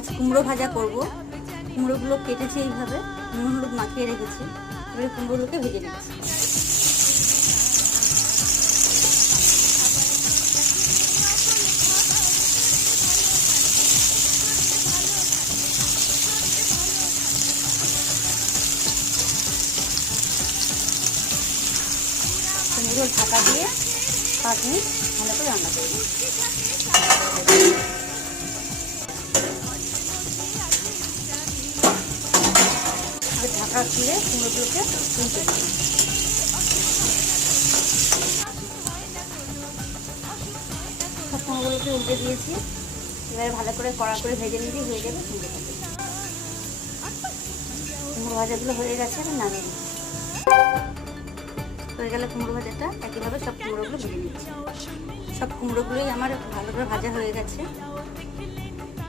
আজ কুমড়ো ভাজা করব। কুমড়োগুলো কেটেছি এইভাবে, নুন হলুদ মাখিয়ে রেখেছি। এবারে কুমড়োগুলোকে ভেজে নিচ্ছি। ঢাকা দিয়ে পাঁচ মিনিট ভালো করে রান্না করব ঢাকা খুলে কুমড়োগুলোকে তুলতে সব কুমড়োগুলোকে উল্টে দিয়েছি। এবারে ভালো করে কড়া করে ভেজে নিলেই হয়ে যাবে কুমড়ো ভাজা। কুমড়ো ভাজাগুলো হয়ে গেছে, আমি নামিয়ে নিচ্ছি। হয়ে গেলে কুমড়ো ভাজাটা একইভাবে সব কুমড়োগুলো ভেজে নিচ্ছি। সব কুমড়োগুলোই আমার ভালো করে ভাজা হয়ে গেছে।